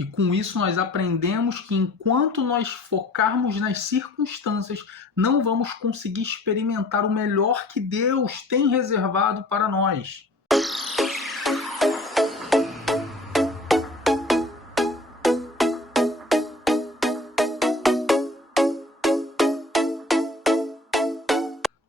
E com isso nós aprendemos que enquanto nós focarmos nas circunstâncias, não vamos conseguir experimentar o melhor que Deus tem reservado para nós.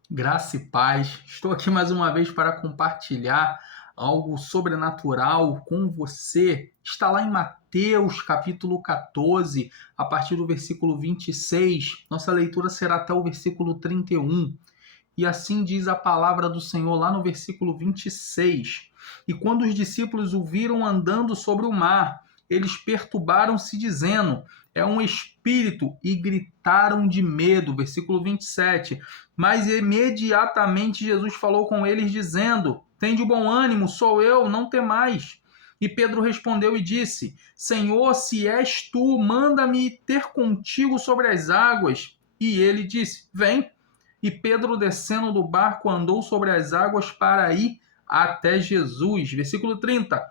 Graça e paz. Estou aqui mais uma vez para compartilhar algo sobrenatural com você. Está lá em Mateus, capítulo 14, a partir do versículo 26. Nossa leitura será até o versículo 31. E assim diz a palavra do Senhor lá no versículo 26. E quando os discípulos o viram andando sobre o mar, eles perturbaram-se dizendo: é um espírito, e gritaram de medo. Versículo 27. Mas imediatamente Jesus falou com eles dizendo: tende bom ânimo, sou eu, não temais. E Pedro respondeu e disse: Senhor, se és tu, manda-me ter contigo sobre as águas. E ele disse: vem. E Pedro, descendo do barco, andou sobre as águas para ir até Jesus. Versículo 30.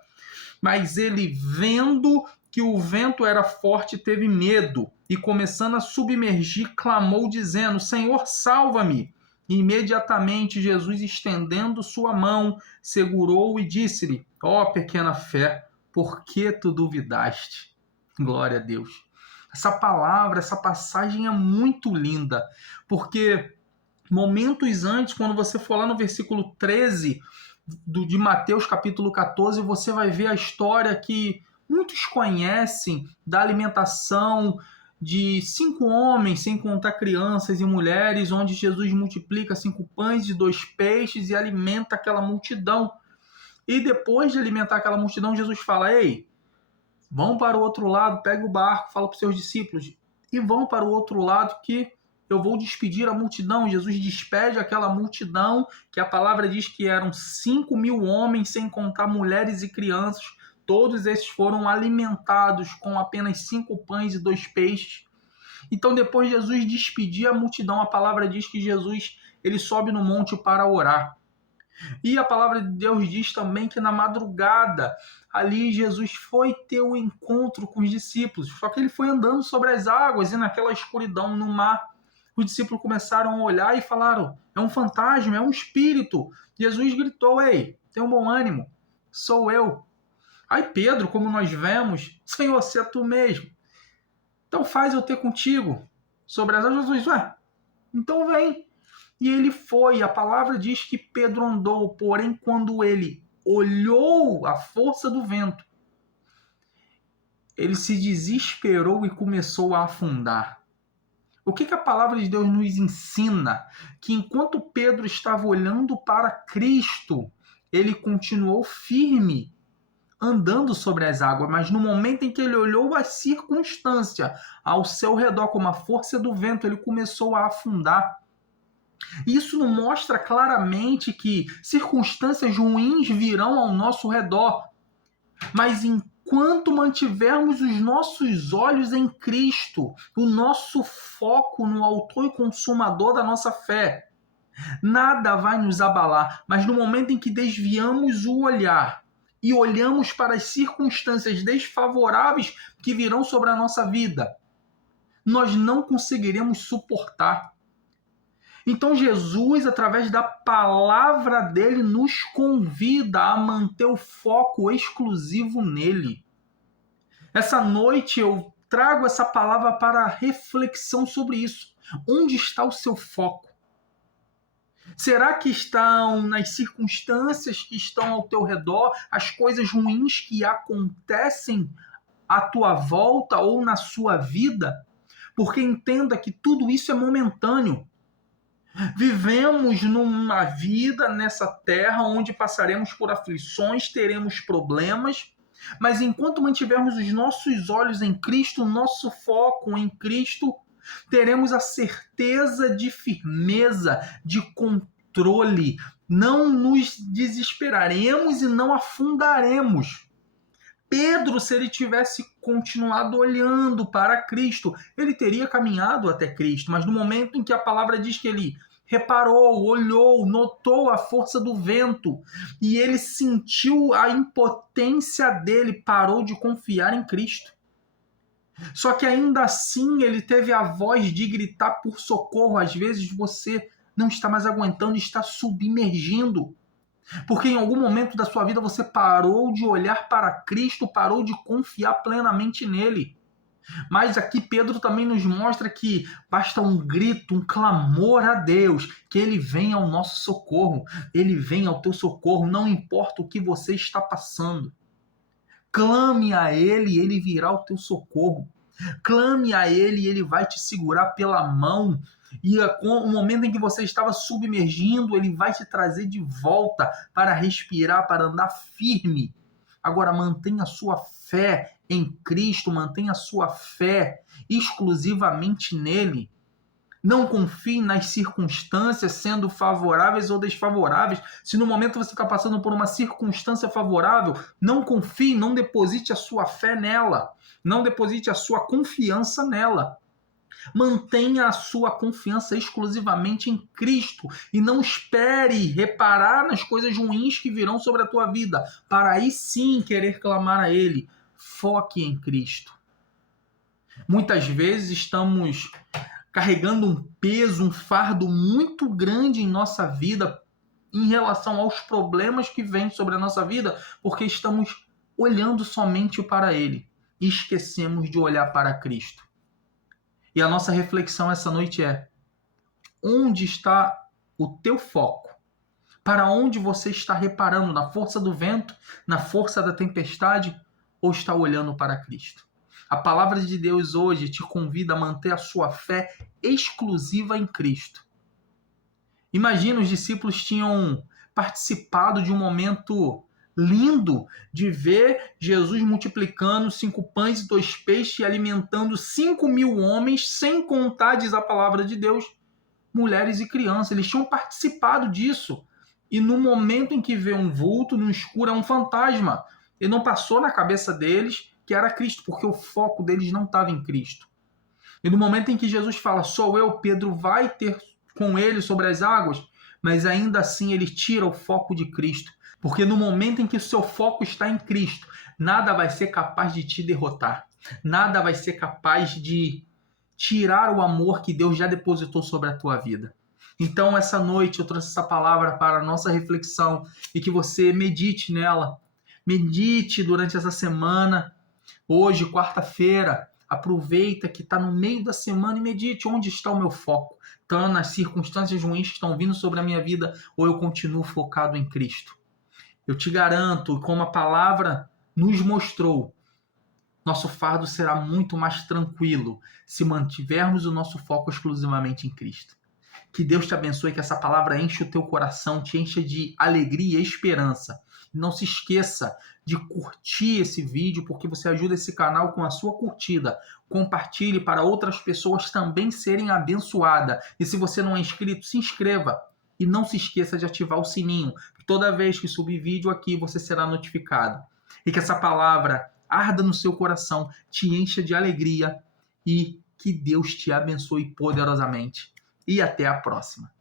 Mas ele, vendo que o vento era forte, teve medo, e começando a submergir, clamou, dizendo: Senhor, salva-me! E imediatamente Jesus, estendendo sua mão, segurou-o e disse-lhe: ó pequena fé, por que tu duvidaste? Glória a Deus. Essa palavra, essa passagem é muito linda, porque momentos antes, quando você for lá no versículo 13 de Mateus capítulo 14, você vai ver a história que muitos conhecem da alimentação de 5 homens, sem contar crianças e mulheres, onde Jesus multiplica 5 pães e 2 peixes e alimenta aquela multidão. E depois de alimentar aquela multidão, Jesus fala: ei, vão para o outro lado, pega o barco, fala para os seus discípulos, e vão para o outro lado que eu vou despedir a multidão. Jesus despede aquela multidão, que a palavra diz que eram 5.000 homens, sem contar mulheres e crianças. Todos esses foram alimentados com apenas 5 pães e 2 peixes. Então, depois de Jesus despedir a multidão, a palavra diz que Jesus ele sobe no monte para orar. E a palavra de Deus diz também que na madrugada, ali Jesus foi ter o encontro com os discípulos. Só que ele foi andando sobre as águas e naquela escuridão no mar, os discípulos começaram a olhar e falaram: é um fantasma, é um espírito. Jesus gritou: ei, tenha um bom ânimo, sou eu. Aí Pedro, como nós vemos: Senhor, se é tu mesmo, então faz eu ter contigo sobre as águas. Jesus: ué, então vem. E ele foi. A palavra diz que Pedro andou, porém quando ele olhou a força do vento, ele se desesperou e começou a afundar. O que a palavra de Deus nos ensina? Que enquanto Pedro estava olhando para Cristo, ele continuou firme, andando sobre as águas, mas no momento em que ele olhou a circunstância ao seu redor, como a força do vento, ele começou a afundar. Isso nos mostra claramente que circunstâncias ruins virão ao nosso redor, mas enquanto mantivermos os nossos olhos em Cristo, o nosso foco no autor e consumador da nossa fé, nada vai nos abalar. Mas no momento em que desviamos o olhar e olhamos para as circunstâncias desfavoráveis que virão sobre a nossa vida, nós não conseguiremos suportar. Então Jesus, através da palavra dele, nos convida a manter o foco exclusivo nele. Essa noite eu trago essa palavra para reflexão sobre isso. Onde está o seu foco? Será que estão nas circunstâncias que estão ao teu redor, as coisas ruins que acontecem à tua volta ou na sua vida? Porque entenda que tudo isso é momentâneo. Vivemos numa vida nessa terra onde passaremos por aflições, teremos problemas, mas enquanto mantivermos os nossos olhos em Cristo, o nosso foco em Cristo, teremos a certeza de firmeza, de controle. Não nos desesperaremos e não afundaremos. Pedro, se ele tivesse continuado olhando para Cristo, ele teria caminhado até Cristo, mas no momento em que a palavra diz que ele reparou, olhou, notou a força do vento e ele sentiu a impotência dele, parou de confiar em Cristo. Só que ainda assim ele teve a voz de gritar por socorro. Às vezes você não está mais aguentando, está submergindo. Porque em algum momento da sua vida você parou de olhar para Cristo, parou de confiar plenamente nele. Mas aqui Pedro também nos mostra que basta um grito, um clamor a Deus, que ele vem ao nosso socorro, ele vem ao teu socorro, não importa o que você está passando. Clame a ele e ele virá ao teu socorro. Clame a ele e ele vai te segurar pela mão. E no momento em que você estava submergindo, ele vai te trazer de volta para respirar, para andar firme. Agora, mantenha a sua fé em Cristo, mantenha a sua fé exclusivamente nele. Não confie nas circunstâncias sendo favoráveis ou desfavoráveis. Se no momento você está passando por uma circunstância favorável, não confie, não deposite a sua fé nela. Não deposite a sua confiança nela. Mantenha a sua confiança exclusivamente em Cristo e não espere reparar nas coisas ruins que virão sobre a tua vida, para aí sim querer clamar a Ele. Foque em Cristo. Muitas vezes estamos carregando um peso, um fardo muito grande em nossa vida em relação aos problemas que vêm sobre a nossa vida, porque estamos olhando somente para Ele e esquecemos de olhar para Cristo. E a nossa reflexão essa noite é: onde está o teu foco? Para onde você está reparando? Na força do vento? Na força da tempestade? Ou está olhando para Cristo? A palavra de Deus hoje te convida a manter a sua fé exclusiva em Cristo. Imagina, os discípulos tinham participado de um momento lindo de ver Jesus multiplicando 5 pães e 2 peixes e alimentando 5.000 homens, sem contar, diz a palavra de Deus, mulheres e crianças. Eles tinham participado disso. E no momento em que vê um vulto no escuro, é um fantasma. E não passou na cabeça deles que era Cristo, porque o foco deles não estava em Cristo. E no momento em que Jesus fala, sou eu, Pedro vai ter com ele sobre as águas, mas ainda assim ele tira o foco de Cristo. Porque no momento em que o seu foco está em Cristo, nada vai ser capaz de te derrotar. Nada vai ser capaz de tirar o amor que Deus já depositou sobre a tua vida. Então, essa noite eu trouxe essa palavra para a nossa reflexão e que você medite nela. Medite durante essa semana. Hoje, quarta-feira, aproveita que está no meio da semana e medite onde está o meu foco. Então, nas circunstâncias ruins que estão vindo sobre a minha vida, ou eu continuo focado em Cristo. Eu te garanto, como a palavra nos mostrou, nosso fardo será muito mais tranquilo se mantivermos o nosso foco exclusivamente em Cristo. Que Deus te abençoe, que essa palavra enche o teu coração, te encha de alegria e esperança. Não se esqueça de curtir esse vídeo, porque você ajuda esse canal com a sua curtida. Compartilhe para outras pessoas também serem abençoadas. E se você não é inscrito, se inscreva. E não se esqueça de ativar o sininho. Toda vez que subir vídeo aqui, você será notificado. E que essa palavra arda no seu coração, te encha de alegria e que Deus te abençoe poderosamente. E até a próxima.